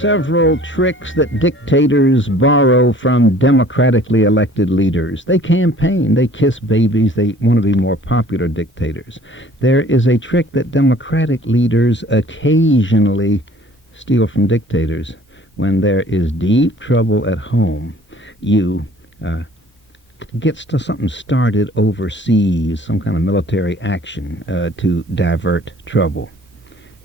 several tricks that dictators borrow from democratically elected leaders. They campaign, they kiss babies, they want to be more popular dictators. There is a trick that democratic leaders occasionally steal from dictators. When there is deep trouble at home, you get something started overseas, some kind of military action to divert trouble.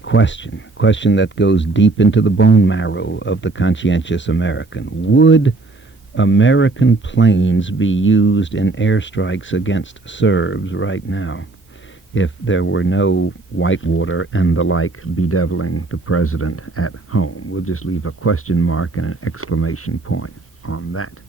Question that goes deep into the bone marrow of the conscientious American. Would American planes be used in airstrikes against Serbs right now if there were no Whitewater and the like bedeviling the president at home? We'll just leave a question mark and an exclamation point on that.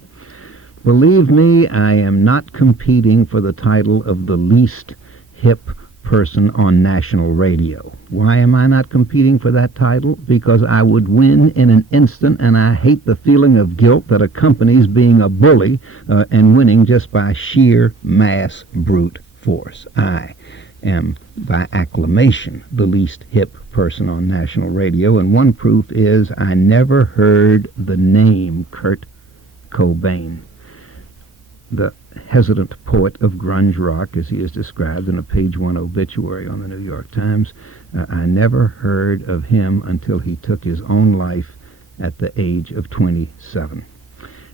Believe me, I am not competing for the title of the least hip person on national radio. Why am I not competing for that title? Because I would win in an instant, and I hate the feeling of guilt that accompanies being a bully and winning just by sheer mass brute force. I am, by acclamation, the least hip person on national radio, and one proof is I never heard the name Kurt Cobain, the hesitant poet of grunge rock, as he is described in a page 1 obituary on the New York Times. I never heard of him until he took his own life at the age of 27.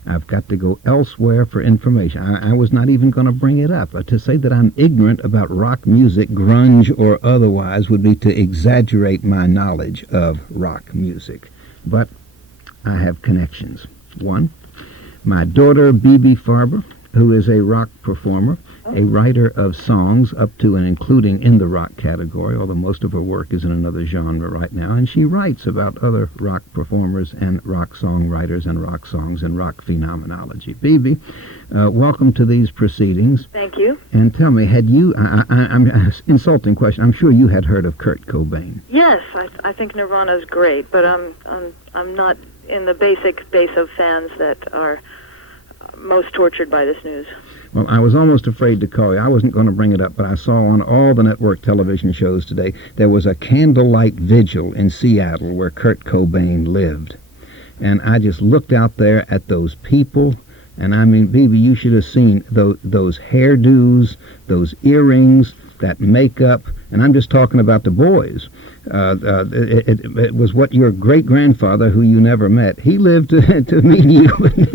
I've got to go elsewhere for information. I was not even going to bring it up. To say that I'm ignorant about rock music, grunge or otherwise, would be to exaggerate my knowledge of rock music. But I have connections. One, my daughter, Bibi Farber, who is a rock performer, a writer of songs up to and including in the rock category, although most of her work is in another genre right now, and she writes about other rock performers and rock songwriters and rock songs and rock phenomenology. Bibi, welcome to these proceedings. Thank you. And tell me, had you, I'm insulting question, I'm sure you had heard of Kurt Cobain. Yes, I think Nirvana's great, but I'm not in the base of fans that are most tortured by this news. Well, I was almost afraid to call you. I wasn't going to bring it up, but I saw on all the network television shows today there was a candlelight vigil in Seattle where Kurt Cobain lived. And I just looked out there at those people, and I mean, Bibi, you should have seen those hairdos, those earrings, that makeup, and I'm just talking about the boys. It was what your great-grandfather, who you never met, he lived to meet you.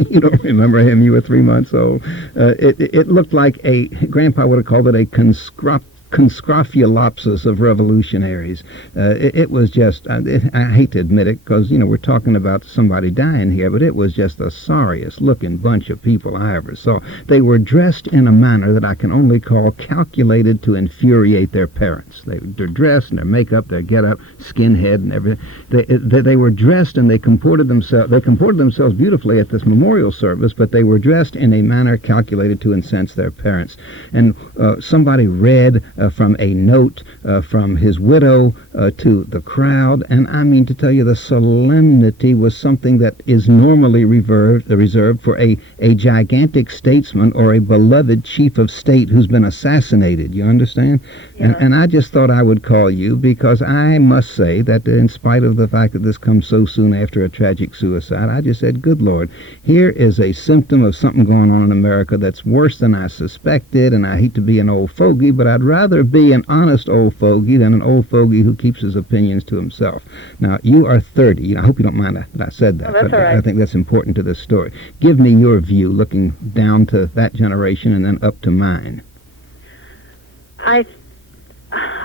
You don't remember him. You were 3 months old. It looked like Grandpa would have called it a conscrophulopsis of revolutionaries. It was just, I hate to admit it, because, we're talking about somebody dying here, but it was just the sorriest-looking bunch of people I ever saw. They were dressed in a manner that I can only call calculated to infuriate their parents. Their dress and their makeup, their get-up, skinhead and everything. They were dressed and they comported themselves beautifully at this memorial service, but they were dressed in a manner calculated to incense their parents. And somebody read from a note from his widow to the crowd, and I mean to tell you, the solemnity was something that is normally reserved for a gigantic statesman or a beloved chief of state who's been assassinated. You understand? Yeah. And I just thought I would call you because I must say that in spite of the fact that this comes so soon after a tragic suicide, I just said, good Lord, here is a symptom of something going on in America that's worse than I suspected, and I hate to be an old fogey, but I'd rather be an honest old fogey than an old fogey who keeps his opinions to himself. Now, you are 30. I hope you don't mind that I said that, that's but all right. I think that's important to this story. Give me your view, looking down to that generation and then up to mine.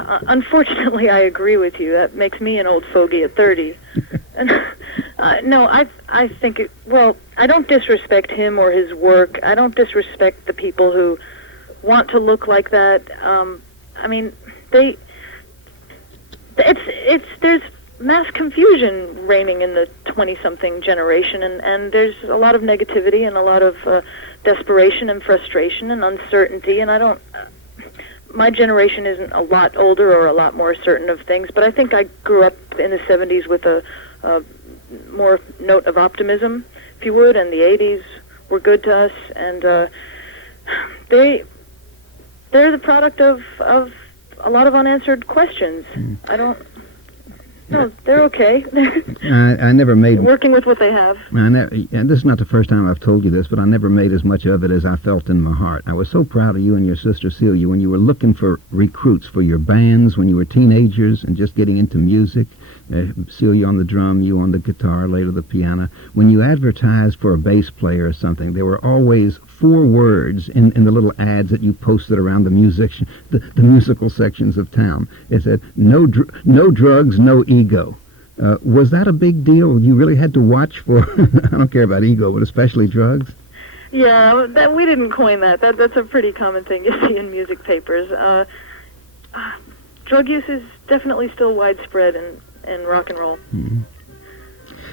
Unfortunately, I agree with you. That makes me an old fogey at 30. No, I think, I don't disrespect him or his work. I don't disrespect the people who want to look like that. I mean, there's mass confusion reigning in the 20-something generation, and there's a lot of negativity and a lot of desperation and frustration and uncertainty, and my generation isn't a lot older or a lot more certain of things, but I think I grew up in the 70s with a more note of optimism, if you would, and the 80s were good to us, and they're the product of a lot of unanswered questions. No, they're okay. I never made... Working with what they have. And this is not the first time I've told you this, but I never made as much of it as I felt in my heart. I was so proud of you and your sister Celia when you were looking for recruits for your bands when you were teenagers and just getting into music. Celia on the drum, you on the guitar, later the piano. When you advertised for a bass player or something, there were always 4 words in the little ads that you posted around the musical sections of town. It said, no drugs, no ego. Was that a big deal? You really had to watch for, I don't care about ego, but especially drugs? Yeah, we didn't coin that. That's a pretty common thing you see in music papers. Drug use is definitely still widespread in rock and roll. Mm-hmm.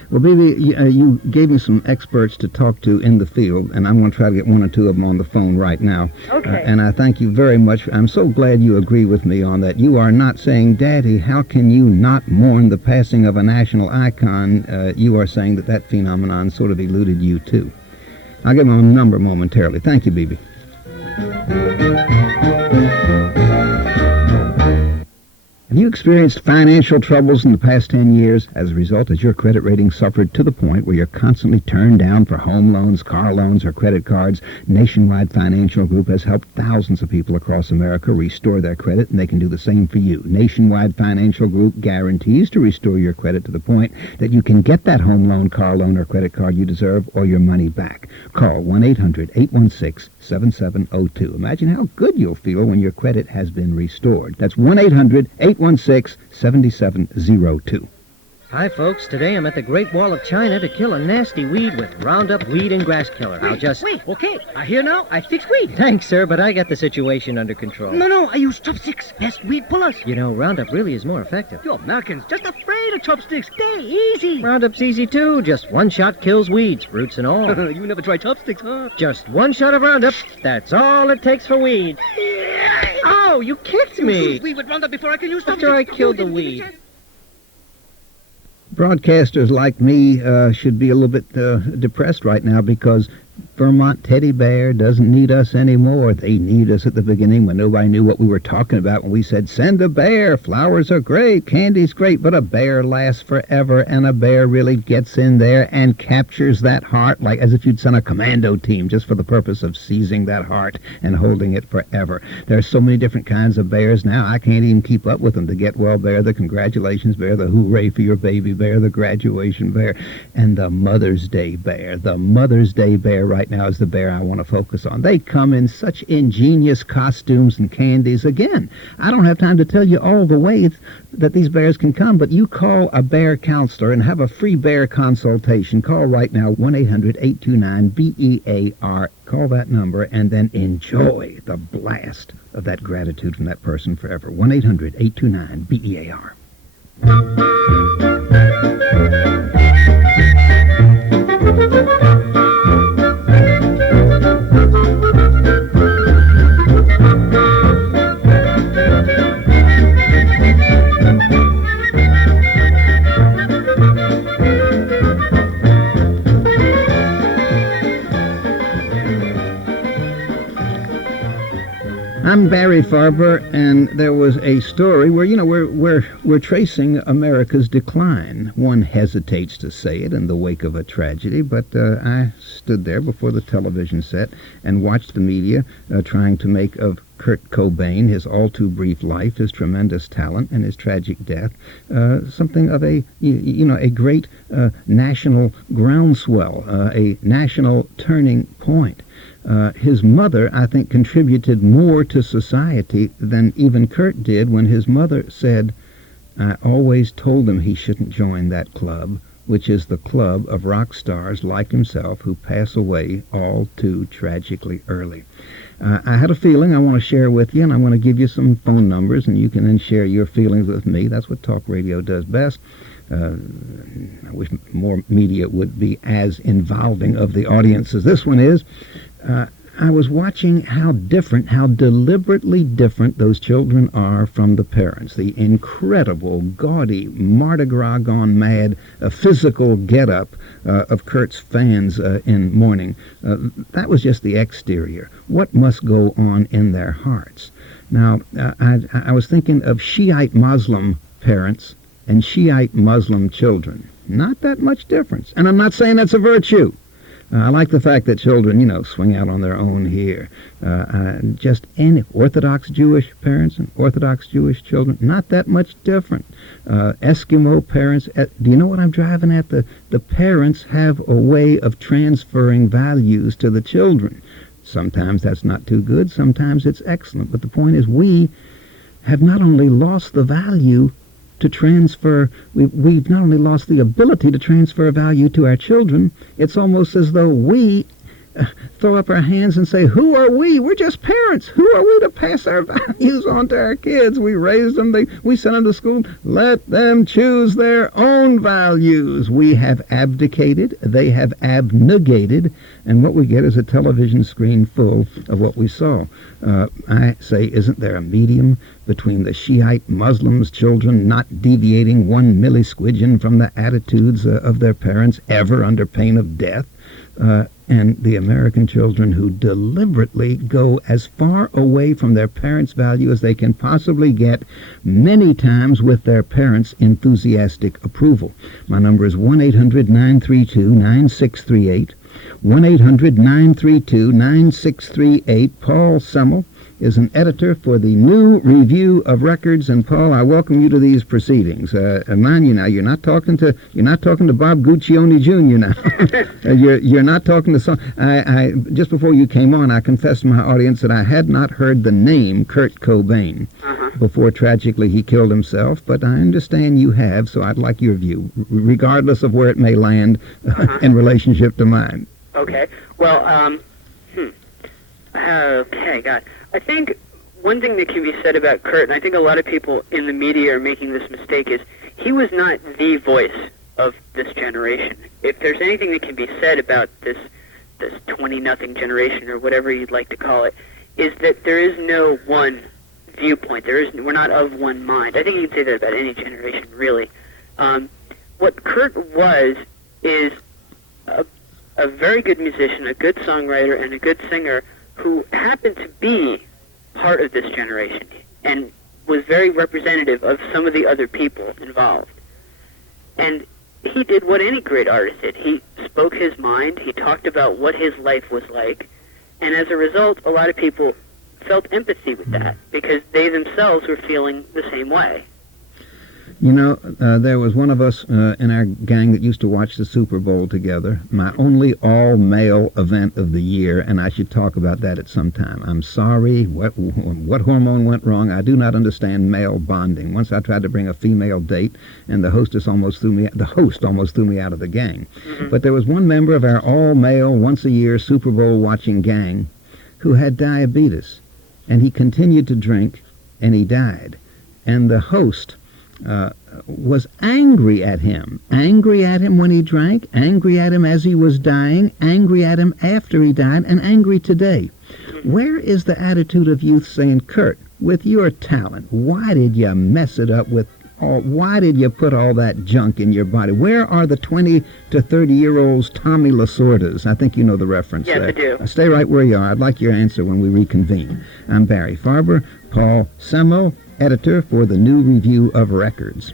Well, Bibi, you gave me some experts to talk to in the field, and I'm going to try to get 1 or 2 of them on the phone right now. Okay. And I thank you very much. I'm so glad you agree with me on that. You are not saying, Daddy, how can you not mourn the passing of a national icon? You are saying that phenomenon sort of eluded you, too. I'll give them a number momentarily. Thank you, Bibi. Have you experienced financial troubles in the past 10 years? As a result, has your credit rating suffered to the point where you're constantly turned down for home loans, car loans, or credit cards? Nationwide Financial Group has helped thousands of people across America restore their credit, and they can do the same for you. Nationwide Financial Group guarantees to restore your credit to the point that you can get that home loan, car loan, or credit card you deserve, or your money back. Call 1-800-816-7702. Imagine how good you'll feel when your credit has been restored. That's 1-800-816-7702. Hi, folks. Today I'm at the Great Wall of China to kill a nasty weed with Roundup Weed and Grass Killer. Wait, okay. Here now, I fix weed. Thanks, sir, but I got the situation under control. No, I use chopsticks. Best weed pullers. You know, Roundup really is more effective. You Americans just afraid of chopsticks. They're easy. Roundup's easy, too. Just 1 shot kills weeds, roots and all. You never tried chopsticks, huh? Just 1 shot of Roundup. That's all it takes for weeds. Oh, you kicked me. Use weed with Roundup before I can use chopsticks. After I killed the weed. Broadcasters like me should be a little bit depressed right now because Vermont Teddy Bear doesn't need us anymore. They need us at the beginning when nobody knew what we were talking about when we said, send a bear, flowers are great, candy's great, but a bear lasts forever, and a bear really gets in there and captures that heart like as if you'd send a commando team just for the purpose of seizing that heart and holding it forever. There's so many different kinds of bears now, I can't even keep up with them. The Get Well Bear, the Congratulations Bear, the Hooray for Your Baby Bear, the Graduation Bear, and the Mother's Day Bear. The Mother's Day Bear right now is the bear I want to focus on. They come in such ingenious costumes and candies. Again, I don't have time to tell you all the ways that these bears can come, but you call a bear counselor and have a free bear consultation. Call right now, 1-800-829-BEAR. Call that number and then enjoy the blast of that gratitude from that person forever. 1-800-829-BEAR. I'm Barry Farber, and there was a story where, we're tracing America's decline. One hesitates to say it in the wake of a tragedy, but I stood there before the television set and watched the media trying to make of Kurt Cobain, his all-too-brief life, his tremendous talent, and his tragic death, something of a great national groundswell, a national turning point. His mother, I think, contributed more to society than even Kurt did when his mother said, I always told him he shouldn't join that club, which is the club of rock stars like himself who pass away all too tragically early. I had a feeling I want to share with you, and I want to give you some phone numbers, and you can then share your feelings with me. That's what talk radio does best. I wish more media would be as involving of the audience as this one is. I was watching how deliberately different those children are from the parents. The incredible, gaudy, Mardi Gras gone mad, physical get-up of Kurt's fans in mourning. That was just the exterior. What must go on in their hearts? Now, I was thinking of Shiite Muslim parents and Shiite Muslim children. Not that much difference. And I'm not saying that's a virtue. I like the fact that children, swing out on their own here. Just any Orthodox Jewish parents and Orthodox Jewish children, not that much different. Eskimo parents, do you know what I'm driving at? The parents have a way of transferring values to the children. Sometimes that's not too good, sometimes it's excellent. But the point is, we have not only lost the value to transfer, we've not only lost the ability to transfer value to our children, it's almost as though we throw up our hands and say, who are we? We're just parents. Who are we to pass our values on to our kids? We raised them, we sent them to school. Let them choose their own values. We have abdicated, they have abnegated, and what we get is a television screen full of what we saw. I say, isn't there a medium between the Shiite Muslims' children not deviating 1 millisquidgen from the attitudes of their parents ever under pain of death, and the American children who deliberately go as far away from their parents' value as they can possibly get, many times with their parents' enthusiastic approval? My number is 1-800-932-9638. 1-800-932-9638. Paul Semmel is an editor for the New Review of Records, and Paul, I welcome you to these proceedings. Mind you now, you're not talking to Bob Guccione Jr. now. You're not talking to some. I just before you came on, I confessed to my audience that I had not heard the name Kurt Cobain before tragically he killed himself, but I understand you have, so I'd like your view, regardless of where it may land in relationship to mine. Okay. Well, okay, God. I think one thing that can be said about Kurt, and I think a lot of people in the media are making this mistake, is he was not the voice of this generation. If there's anything that can be said about this 20-nothing generation, or whatever you'd like to call it, is that there is no one viewpoint. We're not of one mind. I think you can say that about any generation, really. What Kurt was is a very good musician, a good songwriter, and a good singer who happened to be part of this generation and was very representative of some of the other people involved. And he did what any great artist did. He spoke his mind, he talked about what his life was like, and as a result, a lot of people felt empathy with that because they themselves were feeling the same way. There was one of us in our gang that used to watch the Super Bowl together, my only all-male event of the year, and I should talk about that at some time. I'm sorry, what hormone went wrong? I do not understand male bonding. Once I tried to bring a female date, and the host almost threw me out of the gang. But there was one member of our all-male, once-a-year Super Bowl-watching gang who had diabetes, and he continued to drink, and he died. And the host was angry at him when he drank, angry at him as he was dying, angry at him after he died, and angry today. Where is the attitude of youth saying, Kurt, with your talent, why did you mess it up why did you put all that junk in your body? Where are the 20 to 30-year-olds Tommy Lasordas? I think you know the reference there. Yes, I do. Stay right where you are. I'd like your answer when we reconvene. I'm Barry Farber. Paul Semmel, editor for the New Review of Records.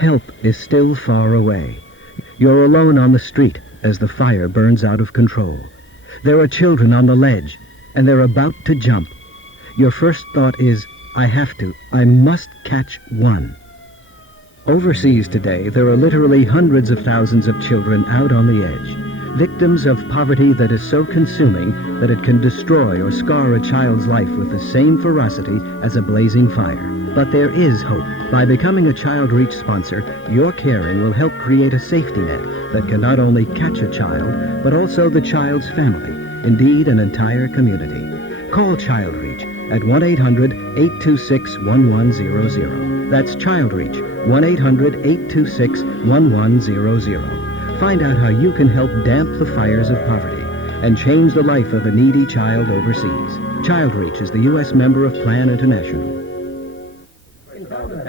Help is still far away. You're alone on the street as the fire burns out of control. There are children on the ledge, and they're about to jump. Your first thought is, I must catch one. Overseas today, there are literally hundreds of thousands of children out on the edge, victims of poverty that is so consuming that it can destroy or scar a child's life with the same ferocity as a blazing fire. But there is hope. By becoming a Child Reach sponsor, your caring will help create a safety net that can not only catch a child, but also the child's family, indeed an entire community. Call Child Reach at 1-800-826-1100. That's Child Reach, 1-800-826-1100. Find out how you can help damp the fires of poverty and change the life of a needy child overseas. Child Reach is the U.S. member of Plan International.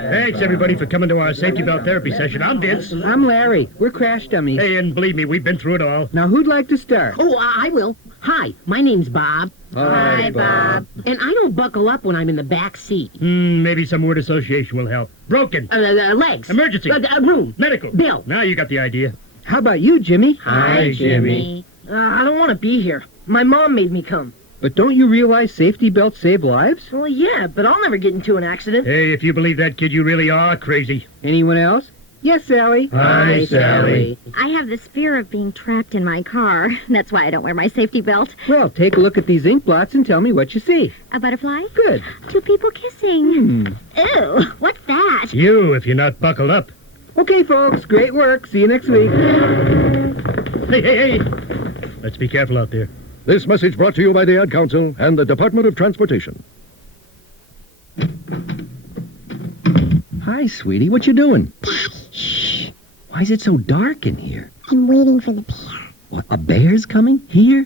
Thanks, everybody, for coming to our safety belt therapy session. I'm Vince. I'm Larry. We're crash dummies. Hey, and believe me, we've been through it all. Now, who'd like to start? Oh, I will. Hi, my name's Bob. Hi, Bob. And I don't buckle up when I'm in the back seat. Maybe some word association will help. Broken. Legs. Emergency. Room. Medical. Bill. Now you got the idea. How about you, Jimmy? Hi, Jimmy. I don't want to be here. My mom made me come. But don't you realize safety belts save lives? Well, yeah, but I'll never get into an accident. Hey, if you believe that, kid, you really are crazy. Anyone else? Yes, Sally. Hi, Sally. I have this fear of being trapped in my car. That's why I don't wear my safety belt. Well, take a look at these ink blots and tell me what you see. A butterfly? Good. Two people kissing. Ew, what's that? You, if you're not buckled up. Okay, folks, great work. See you next week. Hey. Let's be careful out there. This message brought to you by the Ad Council and the Department of Transportation. Hi, sweetie. What you doing? Shh. Why is it so dark in here? I'm waiting for the bear. What, a bear's coming? Here?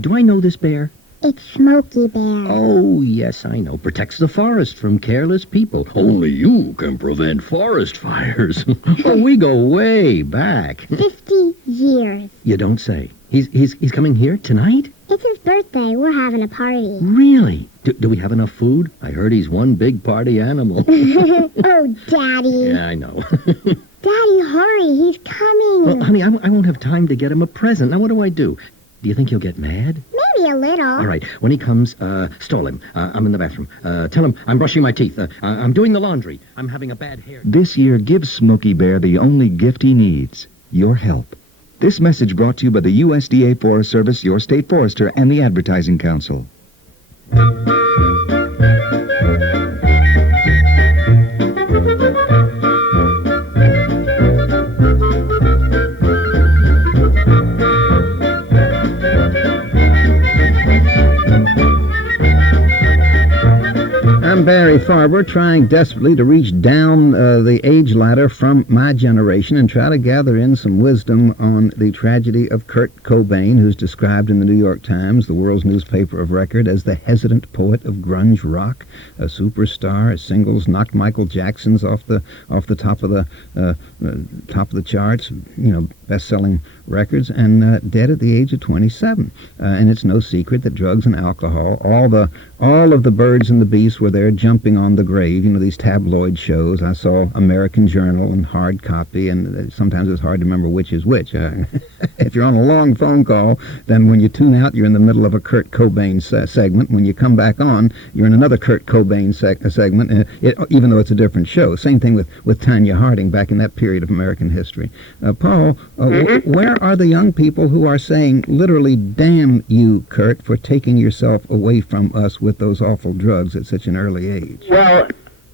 Do I know this bear? It's Smokey Bear. Oh, yes, I know. Protects the forest from careless people. Only you can prevent forest fires. Oh, we go way back. 50 years. You don't say. He's coming here tonight? It's his birthday. We're having a party. Really? Do we have enough food? I heard he's one big party animal. Oh, Daddy. Yeah, I know. Daddy, hurry. He's coming. Well, honey, I won't have time to get him a present. Now, what do I do? Do you think he'll get mad? Maybe a little. All right. When he comes, stall him. I'm in the bathroom. Tell him I'm brushing my teeth. I'm doing the laundry. I'm having a bad hair. This year, give Smokey Bear the only gift he needs, your help. This message brought to you by the USDA Forest Service, your state forester, and the Advertising Council. I'm Barry Farber, trying desperately to reach down the age ladder from my generation and try to gather in some wisdom on the tragedy of Kurt Cobain, who's described in the New York Times, the world's newspaper of record, as the hesitant poet of grunge rock, a superstar. His singles knocked Michael Jackson's off the top of the charts, best-selling records, and dead at the age of 27. And it's no secret that drugs and alcohol, all of the birds and the beasts were there jumping on the grave. These tabloid shows. I saw American Journal and Hard Copy, and sometimes it's hard to remember which is which. If you're on a long phone call, then when you tune out, you're in the middle of a Kurt Cobain segment. When you come back on, you're in another Kurt Cobain segment, even though it's a different show. Same thing with Tanya Harding back in that period of American history. Paul, where are the young people who are saying, literally, damn you, Kurt, for taking yourself away from us with those awful drugs at such an early age? Well,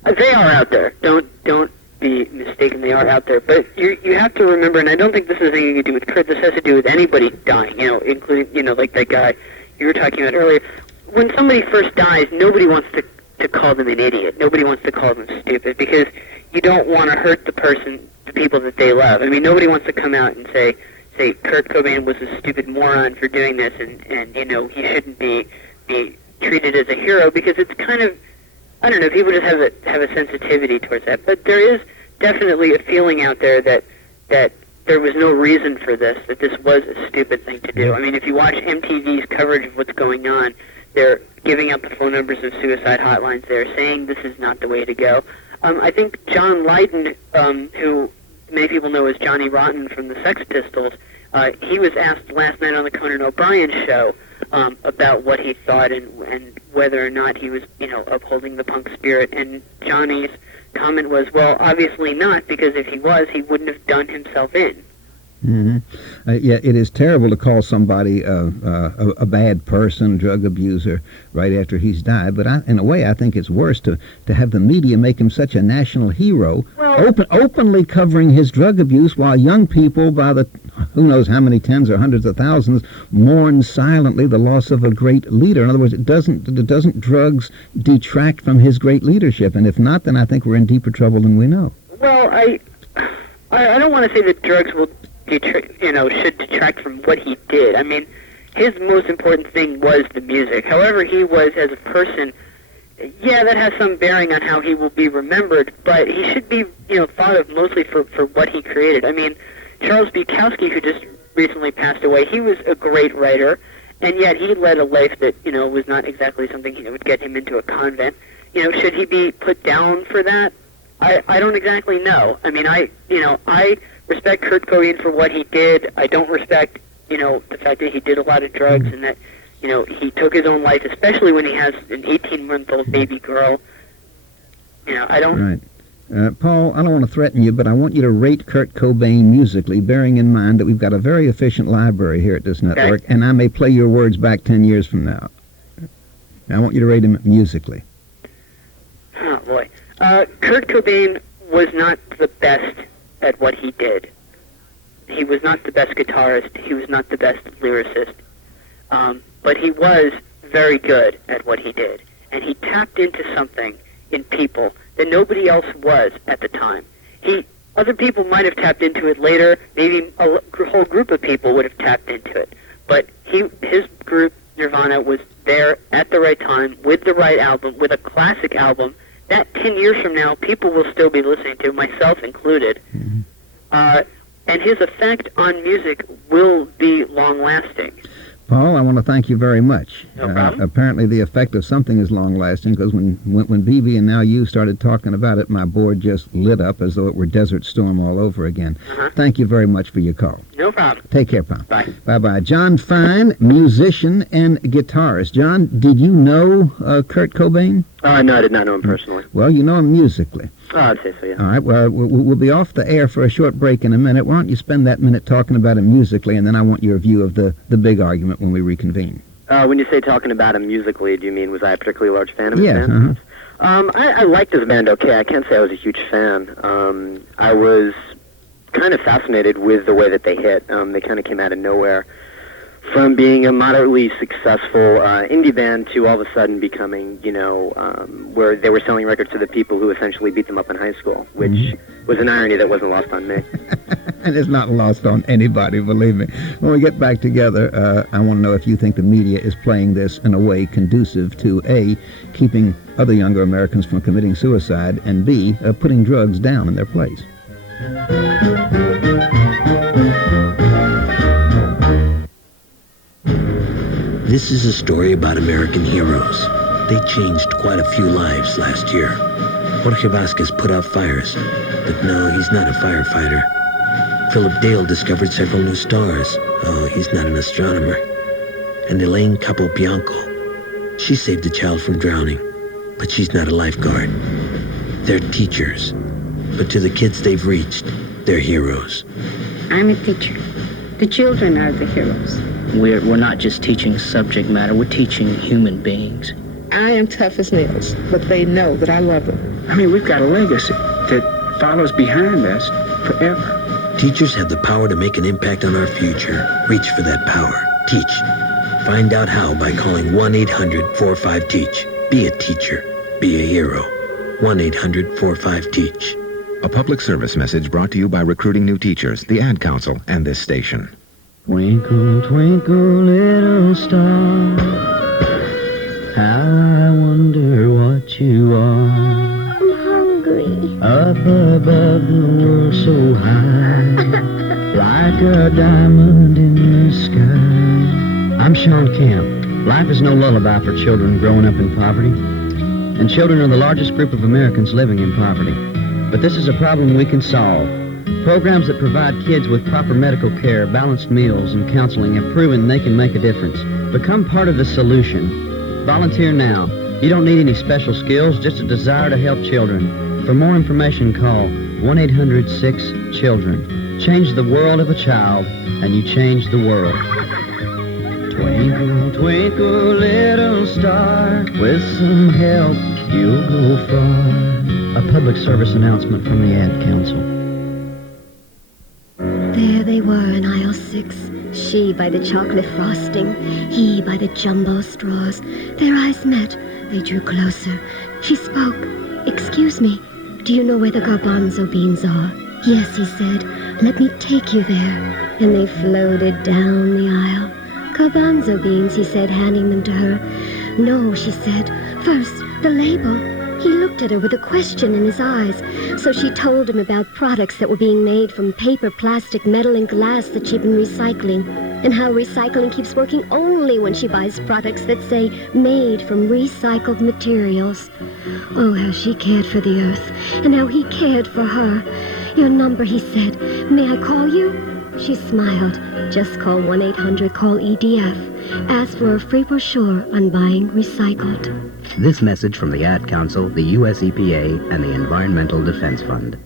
they are out there. Don't be mistaken. They are out there. But you have to remember, and I don't think this has anything to do with Kurt. This has to do with anybody dying. Including like that guy you were talking about earlier. When somebody first dies, nobody wants to call them an idiot. Nobody wants to call them stupid because you don't want to hurt the people that they love. I mean, nobody wants to come out and say Kurt Cobain was a stupid moron for doing this, and he shouldn't be treated as a hero, because it's kind of, I don't know, people just have a sensitivity towards that. But there is definitely a feeling out there that there was no reason for this, that this was a stupid thing to do. I mean, if you watch MTV's coverage of what's going on, they're giving out the phone numbers of suicide hotlines. They're saying this is not the way to go. I think John Lydon, who many people know as Johnny Rotten from the Sex Pistols, he was asked last night on the Conan O'Brien show about what he thought and whether or not he was, upholding the punk spirit. And Johnny's comment was, well, obviously not, because if he was, he wouldn't have done himself in. Mm-hmm. Yeah, it is terrible to call somebody a bad person, drug abuser, right after he's died. But in a way, I think it's worse to have the media make him such a national hero, openly covering his drug abuse, while young people, by the who knows how many tens or hundreds of thousands, mourn silently the loss of a great leader. In other words, doesn't drugs detract from his great leadership? And if not, then I think we're in deeper trouble than we know. Well, I don't want to say that drugs will should detract from what he did. I mean, his most important thing was the music. However he was as a person, yeah, that has some bearing on how he will be remembered, but he should be, thought of mostly for what he created. I mean, Charles Bukowski, who just recently passed away, he was a great writer, and yet he led a life that, was not exactly something that would get him into a convent. Should he be put down for that? I don't exactly know. I mean, I respect Kurt Cobain for what he did. I don't respect, the fact that he did a lot of drugs and that, he took his own life, especially when he has an 18-month-old baby girl. I don't... Right. Paul, I don't want to threaten you, but I want you to rate Kurt Cobain musically, bearing in mind that we've got a very efficient library here at this network, and I may play your words back 10 years from now. I want you to rate him musically. Oh, boy. Kurt Cobain was not the best at what he did. He was not the best guitarist. He was not the best lyricist. But he was very good at what he did. And he tapped into something in people that nobody else was at the time. Other people might have tapped into it later. Maybe a whole group of people would have tapped into it. But his group, Nirvana, was there at the right time, with the right album, with a classic album, that 10 years from now, people will still be listening to, myself included. And his effect on music will be long-lasting. Paul, I want to thank you very much. No problem. Apparently the effect of something is long-lasting, because when BB and now you started talking about it, my board just lit up as though it were Desert Storm all over again. Thank you very much for your call. No problem. Take care, Paul. Bye. Bye-bye. John Fine, musician and guitarist. John, did you know Kurt Cobain? No, I did not know him personally. Well, you know him musically. Oh, I'd say so, yeah. All right, well, we'll be off the air for a short break in a minute. Why don't you spend that minute talking about him musically, and then I want your view of the big argument when we reconvene. When you say talking about him musically, do you mean was I a particularly large fan of his band? Yes. I liked his band okay. I can't say I was a huge fan. I was kind of fascinated with the way that they hit. They kind of came out of nowhere. From being a moderately successful indie band to all of a sudden becoming, where they were selling records to the people who essentially beat them up in high school, which was an irony that wasn't lost on me. And it's not lost on anybody, believe me. When we get back together, I want to know if you think the media is playing this in a way conducive to, A, keeping other younger Americans from committing suicide, and B, putting drugs down in their place. This is a story about American heroes. They changed quite a few lives last year. Jorge Vasquez put out fires, but no, he's not a firefighter. Philip Dale discovered several new stars. Oh, he's not an astronomer. And Elaine Capobianco, she saved a child from drowning, but she's not a lifeguard. They're teachers, but to the kids they've reached, they're heroes. I'm a teacher. The children are the heroes. We're not just teaching subject matter, we're teaching human beings. I am tough as nails, but they know that I love them. I mean, we've got a legacy that follows behind us forever. Teachers have the power to make an impact on our future. Reach for that power. Teach. Find out how by calling 1-800-45-TEACH. Be a teacher. Be a hero. 1-800-45-TEACH. A public service message brought to you by Recruiting New Teachers, the Ad Council, and this station. Twinkle, twinkle, little star, how I wonder what you are. I'm hungry. Up above the world so high, like a diamond in the sky. I'm Sean Camp. Life is no lullaby for children growing up in poverty, and children are the largest group of Americans living in poverty. But this is a problem we can solve. Programs that provide kids with proper medical care, balanced meals, and counseling have proven they can make a difference. Become part of the solution. Volunteer now. You don't need any special skills, just a desire to help children. For more information, call 1-800-6-CHILDREN. Change the world of a child, and you change the world. Twinkle, twinkle, little star, with some help, you'll go far. A public service announcement from the Ad Council. There they were in aisle 6, she by the chocolate frosting, he by the jumbo straws. Their eyes met. They drew closer. She spoke. "Excuse me, do you know where the garbanzo beans are?" "Yes," he said. "Let me take you there." And they floated down the aisle. "Garbanzo beans," he said, handing them to her. "No," she said. "First, The label. He looked at her with a question in his eyes. So she told him about products that were being made from paper, plastic, metal, and glass that she'd been recycling. And how recycling keeps working only when she buys products that say made from recycled materials. Oh, how she cared for the earth, and how he cared for her. Your number, he said. May I call you? She smiled. Just call 1-800-CALL-EDF. Ask for a free brochure on buying recycled. This message from the Ad Council, the U.S. EPA, and the Environmental Defense Fund.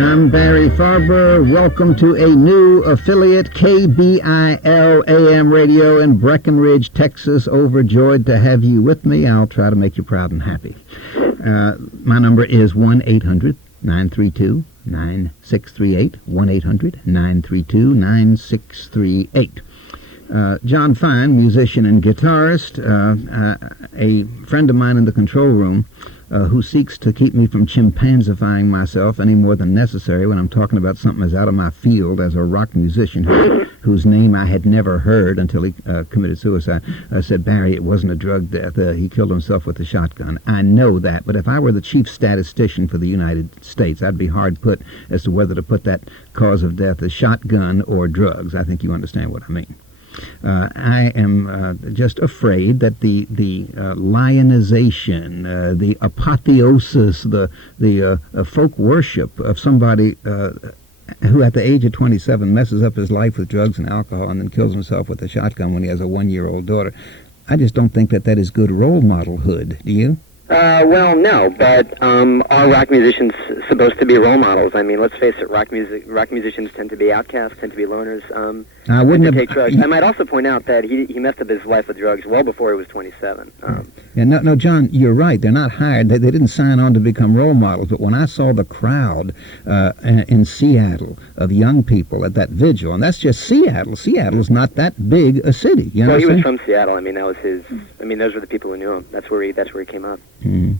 I'm Barry Farber. Welcome to a new affiliate, KBIL AM Radio in Breckenridge, Texas. Overjoyed to have you with me. I'll try to make you proud and happy. My number is 1-800-932-9638, 1-800-932-9638. John Fine, musician and guitarist, a friend of mine in the control room, who seeks to keep me from chimpanzifying myself any more than necessary when I'm talking about something that's out of my field as a rock musician whose name I had never heard until he committed suicide, said, Barry, it wasn't a drug death. He killed himself with a shotgun. I know that, but if I were the chief statistician for the United States, I'd be hard put as to whether to put that cause of death as shotgun or drugs. I think you understand what I mean. I am just afraid that the lionization, the apotheosis, the folk worship of somebody who at the age of 27 messes up his life with drugs and alcohol and then kills himself with a shotgun when he has a 1-year-old daughter, I just don't think that is good role modelhood. Do you? Well, no, but are rock musicians supposed to be role models? I mean, let's face it, rock musicians tend to be outcasts, tend to be loners, I wouldn't tend to have, take drugs. I might also point out that he messed up his life with drugs well before he was 27. Yeah, no, John, you're right. They're not hired. They didn't sign on to become role models. But when I saw the crowd in Seattle of young people at that vigil, and that's just Seattle. Seattle's not that big a city. You know well, he was from Seattle. I mean, that was his. I mean, those were the people who knew him. That's where he came up. Mm.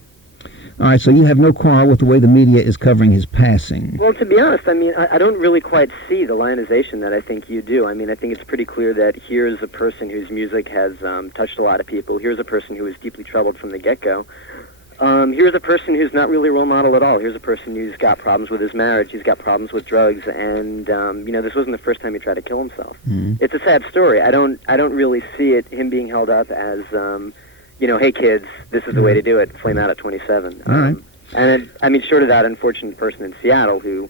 All right, so you have no quarrel with the way the media is covering his passing. Well, to be honest, I mean, I don't really quite see the lionization that I think you do. I mean, I think it's pretty clear that here's a person whose music has touched a lot of people. Here's a person who was deeply troubled from the get-go. Here's a person who's not really a role model at all. Here's a person who's got problems with his marriage. He's got problems with drugs, and this wasn't the first time he tried to kill himself. Mm. It's a sad story. I don't really see him being held up as hey kids, this is the way to do it. Flame out at 27. All right. And I mean, short of that unfortunate person in Seattle who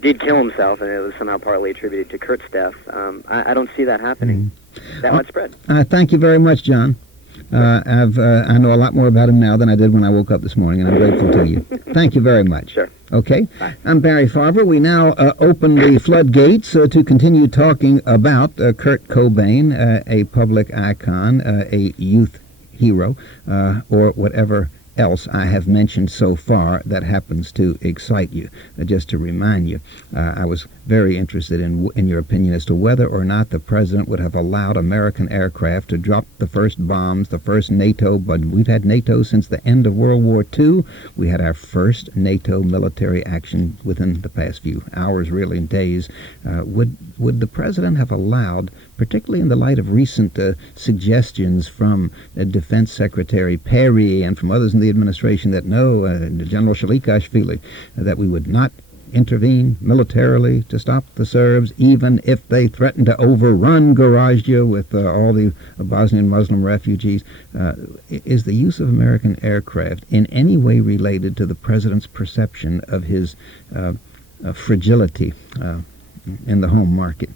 did kill himself, and it was somehow partly attributed to Kurt's death. I don't see that happening that widespread. Thank you very much, John. I know a lot more about him now than I did when I woke up this morning, and I'm grateful to you. Thank you very much. Sure. Okay. Bye. I'm Barry Farber. We now open the floodgates to continue talking about Kurt Cobain, a public icon, a youth hero, or whatever else I have mentioned so far that happens to excite you. Just to remind you, I was very interested in your opinion as to whether or not the president would have allowed American aircraft to drop the first bombs, the first NATO, but we've had NATO since the end of World War II. We had our first NATO military action within the past few hours, really, days. Would the president have allowed, particularly in the light of recent suggestions from Defense Secretary Perry and from others in the administration that no, General Shalikashvili, that we would not intervene militarily to stop the Serbs, even if they threatened to overrun Gorazde with all the Bosnian Muslim refugees? Is the use of American aircraft in any way related to the president's perception of his fragility in the home market?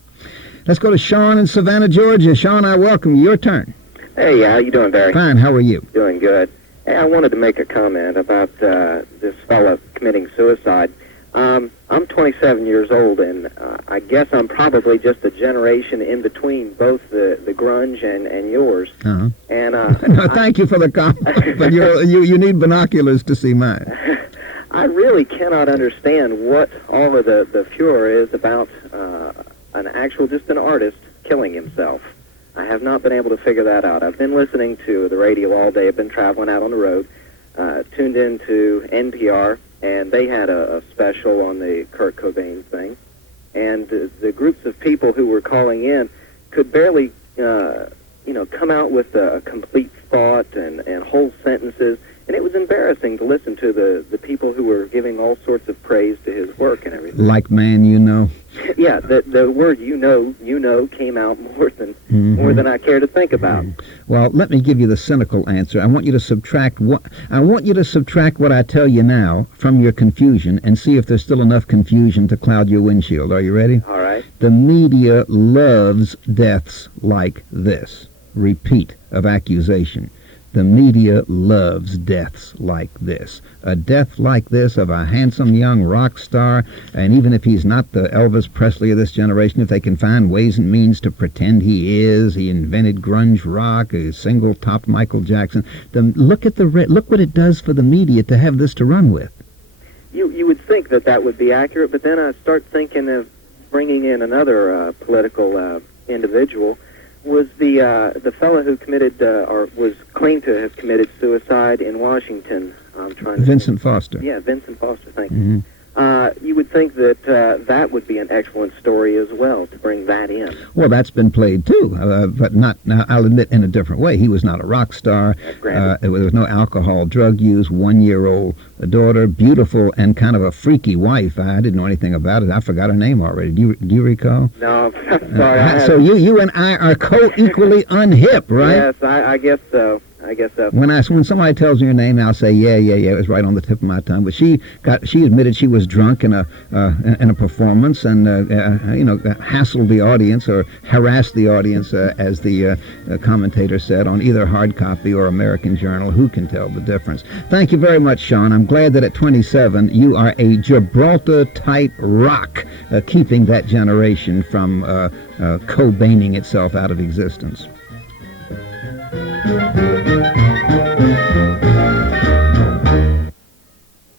Let's go to Sean in Savannah, Georgia. Sean, I welcome you. Your turn. Hey, how you doing, Barry? Fine. How are you? Doing good. Hey, I wanted to make a comment about this fellow committing suicide. I'm 27 years old, and I guess I'm probably just a generation in between both the grunge and yours. Uh-huh. And no, thank you for the comment, but you need binoculars to see mine. I really cannot understand what all of the furor is about just an artist killing himself. I have not been able to figure that out. I've been listening to the radio all day. I've been traveling out on the road, tuned into NPR, and they had a special on the Kurt Cobain thing. And the groups of people who were calling in could barely, come out with a complete thought and whole sentences. And it was embarrassing to listen to the people who were giving all sorts of praise to his work and everything. Like man, you know. Yeah, the word you know came out more than I care to think about. Well, let me give you the cynical answer. I want you to subtract what I tell you now from your confusion and see if there's still enough confusion to cloud your windshield. Are you ready? All right. The media loves deaths like this. Repeat of accusation. The media loves deaths like this. A death like this of a handsome young rock star, and even if he's not the Elvis Presley of this generation, if they can find ways and means to pretend he is, he invented grunge rock, he single-topped Michael Jackson. Look what it does for the media to have this to run with. You would think that would be accurate, but then I start thinking of bringing in another political individual. Was the fellow who committed or was claimed to have committed suicide in Washington? I'm trying to Vincent Foster. Yeah, Vincent Foster. Thank you. You would think that that would be an excellent story as well to bring that in. Well, that's been played too, but not. Now, I'll admit, in a different way. He was not a rock star. There was no alcohol, drug use. 1-year-old daughter, beautiful and kind of a freaky wife. I didn't know anything about it. I forgot her name already. Do you recall? No, I'm sorry. So you and I are co-equally unhip, right? Yes, I guess so. I guess so. When somebody tells me her name, I'll say yeah, it was right on the tip of my tongue. But she admitted she was drunk in a performance and hassled the audience or harassed the audience, as the commentator said, on either hard copy or American Journal. Who can tell the difference? Thank you very much, Sean. I'm glad that at 27 you are a Gibraltar-type rock, keeping that generation from Cobaining itself out of existence.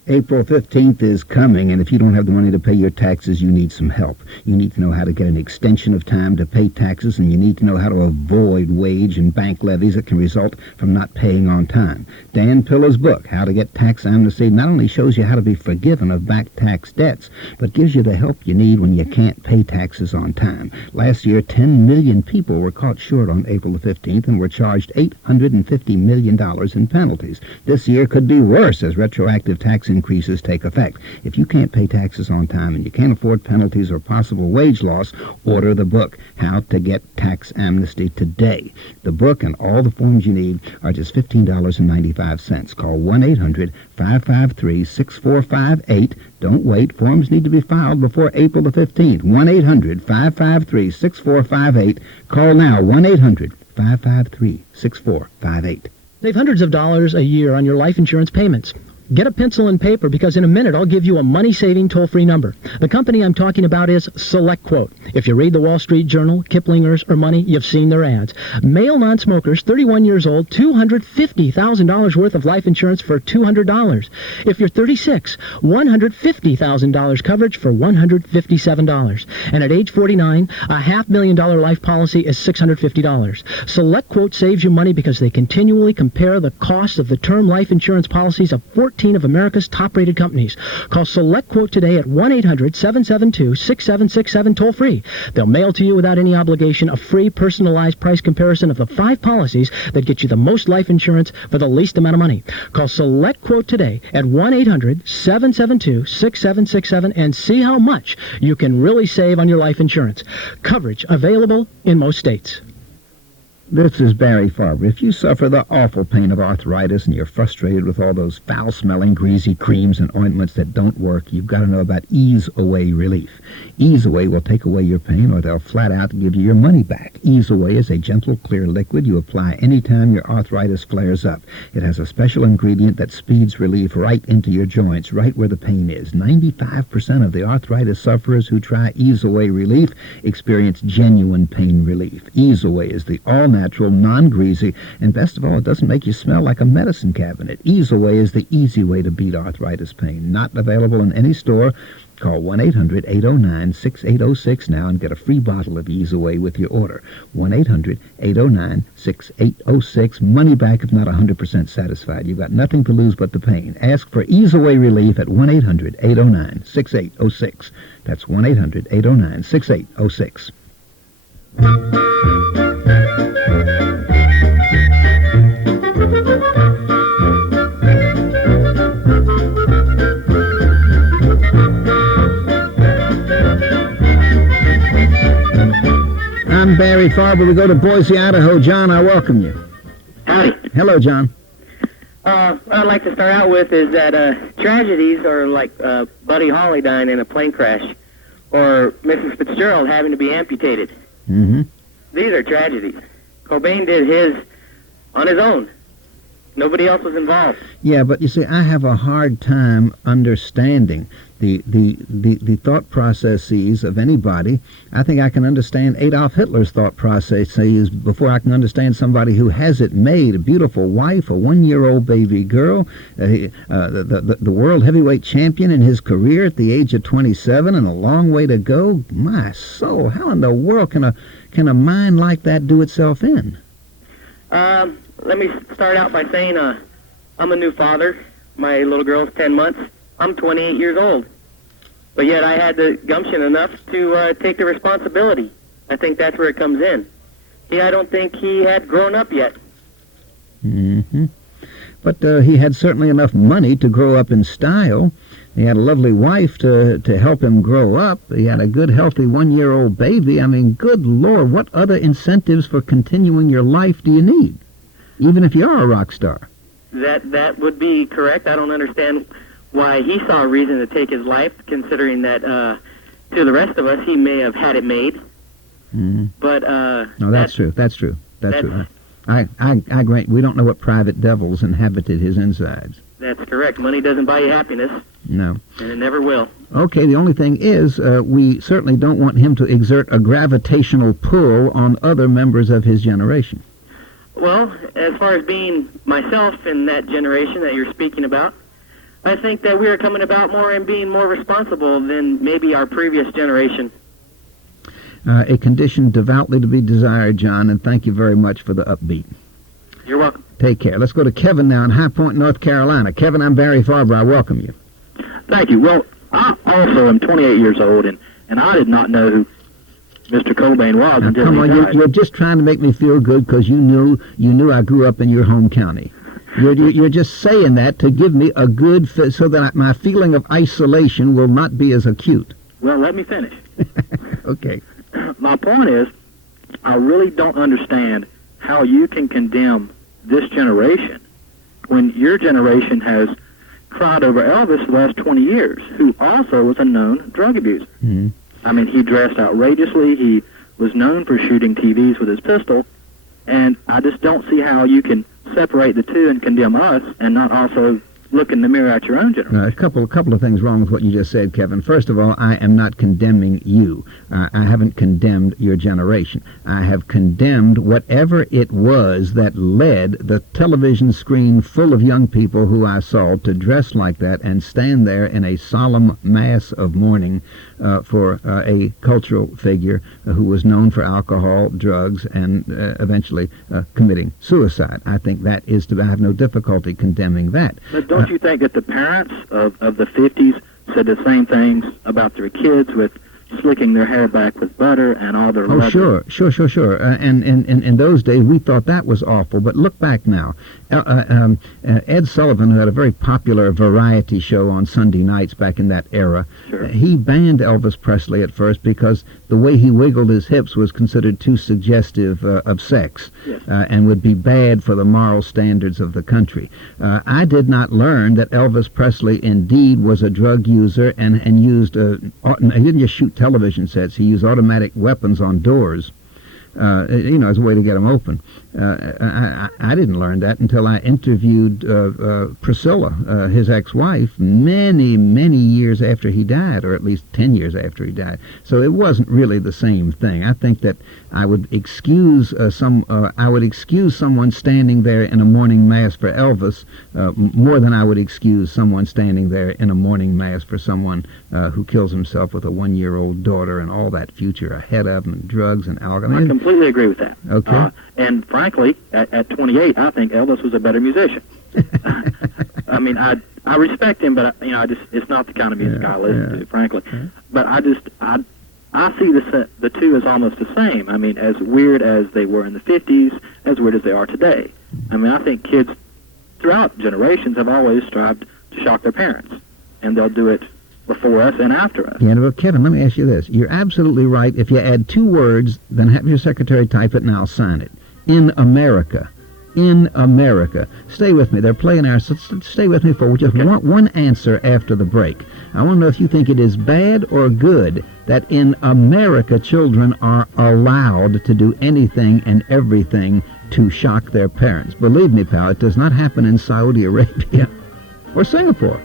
April 15th is coming, and if you don't have the money to pay your taxes, you need some help. You need to know how to get an extension of time to pay taxes, and you need to know how to avoid wage and bank levies that can result from not paying on time. Dan Piller's book, How to Get Tax Amnesty, not only shows you how to be forgiven of back tax debts, but gives you the help you need when you can't pay taxes on time. Last year, 10 million people were caught short on April the 15th and were charged $850 million in penalties. This year could be worse as retroactive tax increases take effect. If you can't pay taxes on time and you can't afford penalties or possible wage loss, order the book, How to Get Tax Amnesty, today. The book and all the forms you need are just $15.95. Call 1-800-553-6458. Don't wait. Forms need to be filed before April the 15th. 1-800-553-6458. Call now. 1-800-553-6458. Save hundreds of dollars a year on your life insurance payments. Get a pencil and paper, because in a minute I'll give you a money-saving toll-free number. The company I'm talking about is SelectQuote. If you read the Wall Street Journal, Kiplinger's, or Money, you've seen their ads. Male non-smokers, 31 years old, $250,000 worth of life insurance for $200. If you're 36, $150,000 coverage for $157. And at age 49, a $500,000 life policy is $650. SelectQuote saves you money because they continually compare the cost of the term life insurance policies of 14 of America's top-rated companies. Call SelectQuote today at 1-800-772-6767 toll-free. They'll mail to you without any obligation a free personalized price comparison of the 5 policies that get you the most life insurance for the least amount of money. Call SelectQuote today at 1-800-772-6767 and see how much you can really save on your life insurance. Coverage available in most states. This is Barry Farber. If you suffer the awful pain of arthritis and you're frustrated with all those foul-smelling, greasy creams and ointments that don't work, you've got to know about Ease Away Relief. Ease Away will take away your pain, or they'll flat out give you your money back. Ease Away is a gentle, clear liquid you apply anytime your arthritis flares up. It has a special ingredient that speeds relief right into your joints, right where the pain is. 95% of the arthritis sufferers who try Ease Away Relief experience genuine pain relief. Ease Away is the all-natural, non-greasy, and best of all, it doesn't make you smell like a medicine cabinet. Ease Away is the easy way to beat arthritis pain. Not available in any store. Call 1-800-809-6806 now and get a free bottle of Ease Away with your order. 1-800-809-6806. Money back if not 100% satisfied. You've got nothing to lose but the pain. Ask for Ease Away relief at 1-800-809-6806. That's 1-800-809-6806. I'm Barry Farber. We go to Boise, Idaho. John, I welcome you. Howdy. Hello, John. What I'd like to start out with is that tragedies are like Buddy Holly dying in a plane crash or Mrs. Fitzgerald having to be amputated. Mm-hmm. These are tragedies. Cobain did his on his own. Nobody else was involved. Yeah, but you see, I have a hard time understanding the thought processes of anybody. I think I can understand Adolf Hitler's thought processes before I can understand somebody who has it made. A beautiful wife, a 1-year-old baby girl, the world heavyweight champion in his career at the age of 27, and a long way to go. My soul, how in the world can a mind like that do itself in? Let me start out by saying I'm a new father. My little girl's 10 months. I'm 28 years old. But yet I had the gumption enough to take the responsibility. I think that's where it comes in. I don't think he had grown up yet. Mm-hmm. But he had certainly enough money to grow up in style. He had a lovely wife to help him grow up. He had a good, healthy 1-year-old baby. I mean, good Lord, what other incentives for continuing your life do you need? Even if you are a rock star. That would be correct. I don't understand why he saw a reason to take his life, considering that to the rest of us, he may have had it made. Mm-hmm. But no, that's true. That's true. I grant we don't know what private devils inhabited his insides. That's correct. Money doesn't buy you happiness. No. And it never will. Okay, the only thing is we certainly don't want him to exert a gravitational pull on other members of his generation. Well, as far as being myself in that generation that you're speaking about, I think that we are coming about more and being more responsible than maybe our previous generation. A condition devoutly to be desired, John, and thank you very much for the upbeat. You're welcome. Take care. Let's go to Kevin now in High Point, North Carolina. Kevin, I'm Barry Farber. I welcome you. Thank you. Well, I also am 28 years old, and I did not know who Mr. Cobain was until come he on, died. you're just trying to make me feel good because you knew I grew up in your home county. You're just saying that to give me a good so that my feeling of isolation will not be as acute. Well, let me finish. Okay. My point is, I really don't understand how you can condemn this generation when your generation has cried over Elvis for the last 20 years, who also was a known drug abuser. Mm-hmm. I mean, he dressed outrageously. He was known for shooting TVs with his pistol. And I just don't see how you can separate the two and condemn us and not also look in the mirror at your own generation. A couple of things wrong with what you just said, Kevin. First of all, I am not condemning you. I haven't condemned your generation. I have condemned whatever it was that led the television screen full of young people who I saw to dress like that and stand there in a solemn mass of mourning for a cultural figure who was known for alcohol, drugs, and eventually committing suicide. I think that is I have no difficulty condemning that. But don't you think that the parents of the 50s said the same things about their kids with slicking their hair back with butter and all their leather? Sure. And in those days, we thought that was awful. But look back now. Ed Sullivan, who had a very popular variety show on Sunday nights back in that era, he banned Elvis Presley at first because the way he wiggled his hips was considered too suggestive of sex and would be bad for the moral standards of the country. I did not learn that Elvis Presley indeed was a drug user and used, he didn't just shoot television sets, he used automatic weapons on doors. As a way to get them open. I didn't learn that until I interviewed Priscilla, his ex-wife, many, many years after he died, or at least 10 years after he died. So it wasn't really the same thing. I think that I would excuse someone standing there in a morning mass for Elvis more than I would excuse someone standing there in a morning mass for someone who kills himself with a 1-year-old daughter and all that future ahead of him, and drugs and alcohol. I completely agree with that. Okay. And frankly, at 28, I think Elvis was a better musician. I mean, I respect him, but it's not the kind of music I listen to, frankly. But I see the two as almost the same. I mean, as weird as they were in the 50s, as weird as they are today. I mean, I think kids throughout generations have always strived to shock their parents, and they'll do it before us and after us. Yeah, but Kevin, let me ask you this. You're absolutely right. If you add 2 words, then have your secretary type it and I'll sign it. In America. In America. Stay with me. They're playing our... Stay with me for just one answer after the break. I want to know if you think it is bad or good that in America children are allowed to do anything and everything to shock their parents. Believe me, pal, it does not happen in Saudi Arabia or Singapore.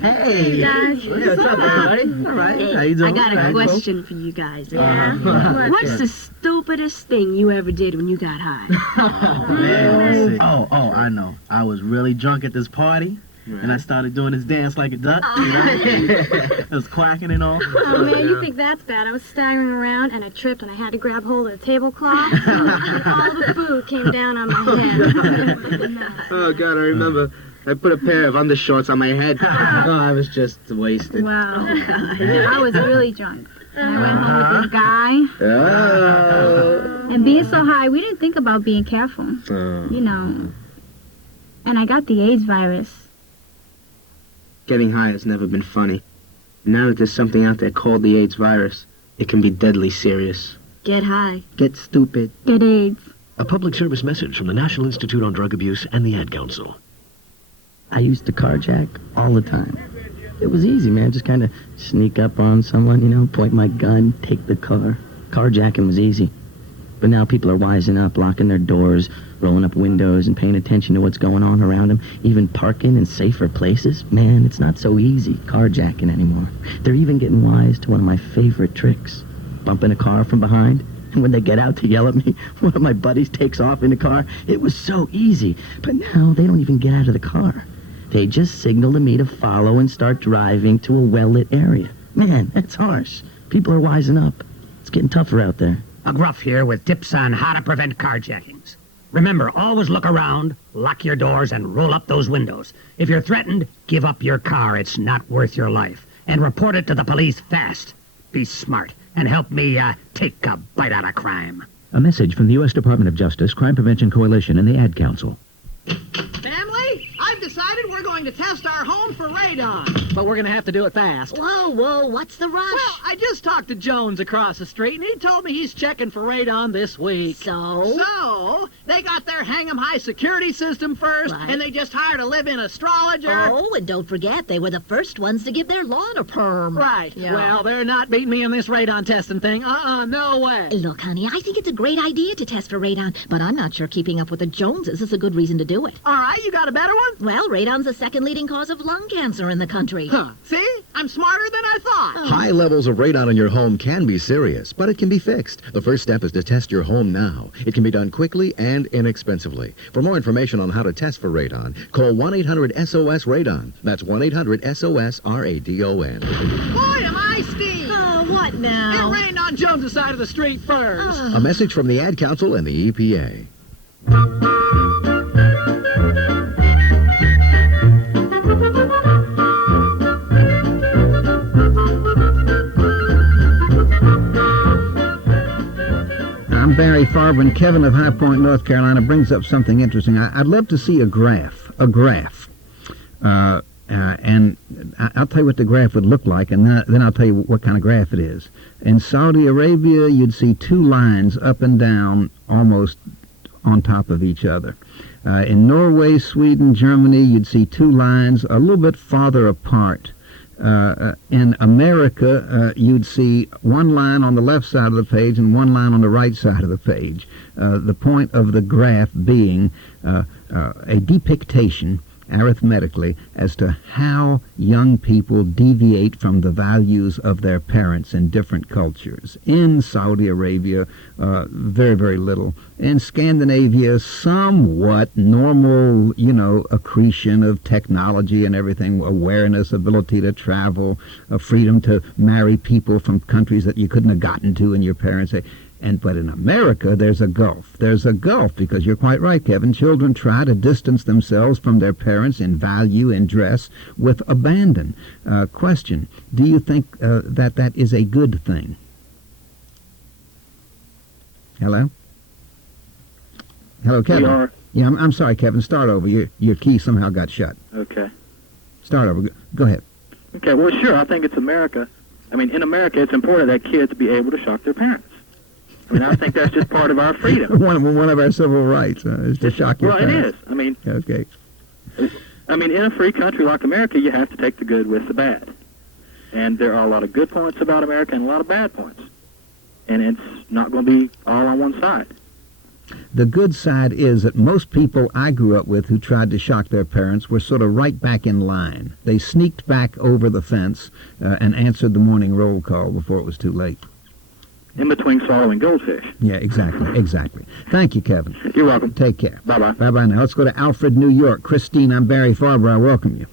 Hey guys. What's up, everybody? All right. Hey, How you doing? I got a question for you guys. Yeah? What's the stupidest thing you ever did when you got high? Oh, man. Oh, I know. I was really drunk at this party, and I started doing this dance like a duck. It was quacking and all. Oh, man, you think that's bad. I was staggering around, and I tripped, and I had to grab hold of the tablecloth, and all the food came down on my head. Oh, God, I remember. I put a pair of undershorts on my head. Oh, I was just wasted. Wow. I was really drunk. And I went home with this guy. Oh. And being so high, we didn't think about being careful. You know. And I got the AIDS virus. Getting high has never been funny. Now that there's something out there called the AIDS virus, it can be deadly serious. Get high. Get stupid. Get AIDS. A public service message from the National Institute on Drug Abuse and the Ad Council. I used to carjack all the time. It was easy, man. Just kind of sneak up on someone, point my gun, take the car. Carjacking was easy. But now people are wising up, locking their doors, rolling up windows, and paying attention to what's going on around them, even parking in safer places. Man, it's not so easy carjacking anymore. They're even getting wise to one of my favorite tricks, bumping a car from behind. And when they get out to yell at me, one of my buddies takes off in the car. It was so easy. But now they don't even get out of the car. They just signal to me to follow and start driving to a well-lit area. Man, that's harsh. People are wising up. It's getting tougher out there. A Gruff here with tips on how to prevent carjackings. Remember, always look around, lock your doors, and roll up those windows. If you're threatened, give up your car. It's not worth your life. And report it to the police fast. Be smart and help me take a bite out of crime. A message from the U.S. Department of Justice, Crime Prevention Coalition, and the Ad Council. Family, I've decided we're going to test our home for radon. But we're going to have to do it fast. Whoa, what's the rush? Well, I just talked to Jones across the street, and he told me he's checking for radon this week. So, they got their hang-em-high security system first, and they just hired a live-in astrologer. Oh, and don't forget, they were the first ones to give their lawn a perm. Right. Yeah. Well, they're not beating me in this radon testing thing. No way. Look, honey, I think it's a great idea to test for radon, but I'm not sure keeping up with the Joneses is a good reason to do it. All right, you got a better one? Well, radon's the second leading cause of lung cancer in the country. Huh. See? I'm smarter than I thought. High levels of radon in your home can be serious, but it can be fixed. The first step is to test your home now. It can be done quickly and inexpensively. For more information on how to test for radon, call 1-800-SOS-RADON. That's 1-800-SOS-RADON. Boy, am I Steve! Oh, what now? It rained on Jones' side of the street first. A message from the Ad Council and the EPA. I'm Barry Farber, and Kevin of High Point, North Carolina, brings up something interesting. I'd love to see a graph. And I'll tell you what the graph would look like, and then I'll tell you what kind of graph it is. In Saudi Arabia, you'd see two lines up and down almost on top of each other. In Norway, Sweden, Germany, you'd see two lines a little bit farther apart. In America, you'd see one line on the left side of the page and one line on the right side of the page. The point of the graph being a depiction arithmetically as to how young people deviate from the values of their parents in different cultures. In Saudi Arabia, very, very little. In Scandinavia, somewhat normal, accretion of technology and everything, awareness, ability to travel, freedom to marry people from countries that you couldn't have gotten to in your parents' age. But in America, there's a gulf. There's a gulf because you're quite right, Kevin. Children try to distance themselves from their parents in value, in dress, with abandon. Question, do you think that is a good thing? Hello? Hello, Kevin? Yeah, I'm sorry, Kevin. Start over. Your key somehow got shut. Okay. Start over. Go ahead. Okay, well, sure, I think it's America. I mean, in America, it's important that kids be able to shock their parents. I mean, I think that's just part of our freedom. One of our civil rights is to shock your parents. Well, it is. I mean, okay. I mean, in a free country like America, you have to take the good with the bad. And there are a lot of good points about America and a lot of bad points. And it's not going to be all on one side. The good side is that most people I grew up with who tried to shock their parents were sort of right back in line. They sneaked back over the fence and answered the morning roll call before it was too late. In between swallowing goldfish. Yeah, exactly. Thank you, Kevin. You're welcome. Take care. Bye-bye. Bye-bye now. Let's go to Alfred, New York. Christine, I'm Barry Farber. I welcome you.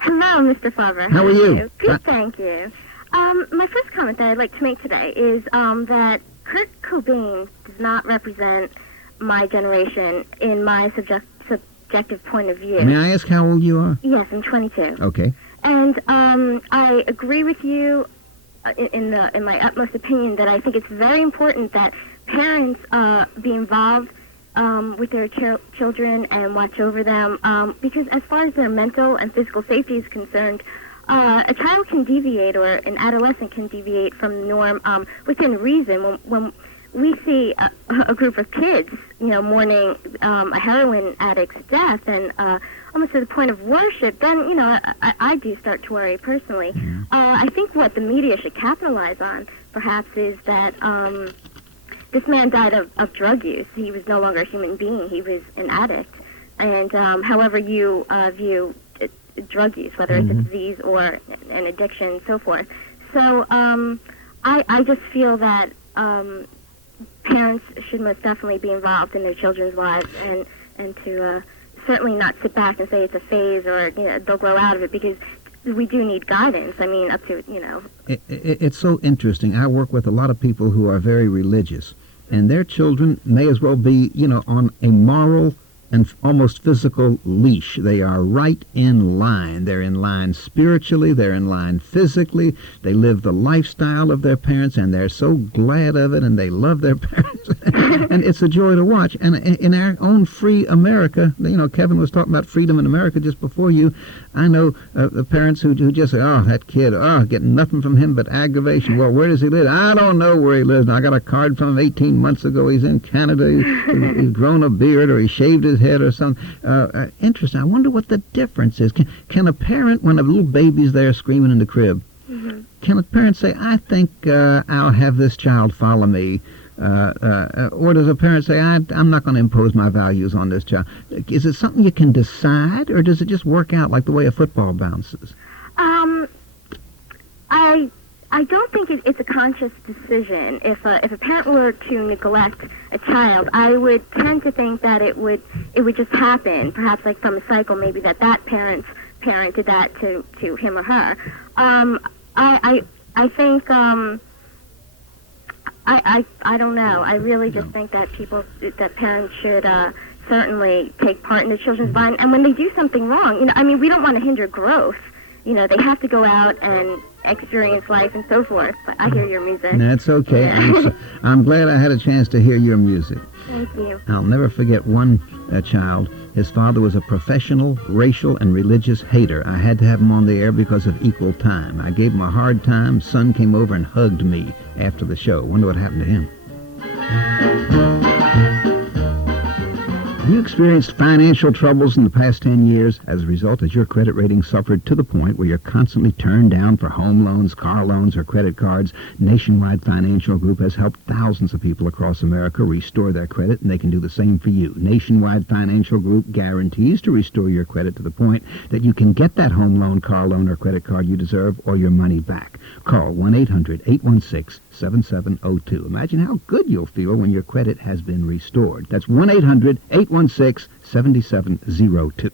Hello, Mr. Farber. How are you? Good, thank you. My first comment that I'd like to make today is that Kurt Cobain does not represent my generation in my subjective point of view. May I ask how old you are? Yes, I'm 22. Okay. And I agree with you in my utmost opinion that I think it's very important that parents be involved with their children and watch over them because as far as their mental and physical safety is concerned, a child can deviate or an adolescent can deviate from the norm within reason. When we see a group of kids, mourning a heroin addict's death and almost to the point of worship, then, I do start to worry personally. I think what the media should capitalize on, perhaps, is that this man died of drug use. He was no longer a human being. He was an addict. And however you view drug use, whether it's a disease or an addiction and so forth. So I just feel that parents should most definitely be involved in their children's lives and to certainly not sit back and say it's a phase or they'll grow out of it because we do need guidance. I mean, up to, It's so interesting. I work with a lot of people who are very religious, and their children may as well be, on a moral and almost physical leash. They are right in line. They're in line spiritually. They're in line physically. They live the lifestyle of their parents, and they're so glad of it, and they love their parents. And it's a joy to watch. And in our own free America, Kevin was talking about freedom in America just before you. I know the parents who just say, oh, that kid, getting nothing from him but aggravation. Well, where does he live? I don't know where he lives. I got a card from him 18 months ago. He's in Canada. He's grown a beard, or he shaved his head or something. Interesting. I wonder what the difference is. Can a parent, when a little baby's there screaming in the crib, can a parent say, I think I'll have this child follow me? Or does a parent say, I'm not going to impose my values on this child? Is it something you can decide, or does it just work out like the way a football bounces? I don't think it's a conscious decision. If a parent were to neglect a child, I would tend to think that it would just happen, perhaps like from a cycle, maybe that parent did that to him or her. I think I don't know. I really just think that parents should certainly take part in their children's lives, and when they do something wrong, we don't want to hinder growth. They have to go out and experience life and so forth. But I hear your music. That's okay. Yeah. I'm glad I had a chance to hear your music. Thank you. I'll never forget one child. His father was a professional, racial, and religious hater. I had to have him on the air because of equal time. I gave him a hard time. Son came over and hugged me after the show. Wonder what happened to him. Have you experienced financial troubles in the past 10 years? As a result, has your credit rating suffered to the point where you're constantly turned down for home loans, car loans, or credit cards? Nationwide Financial Group has helped thousands of people across America restore their credit, and they can do the same for you. Nationwide Financial Group guarantees to restore your credit to the point that you can get that home loan, car loan, or credit card you deserve, or your money back. Call 1-800-816-7702. Imagine how good you'll feel when your credit has been restored. That's 1-800-816-7702.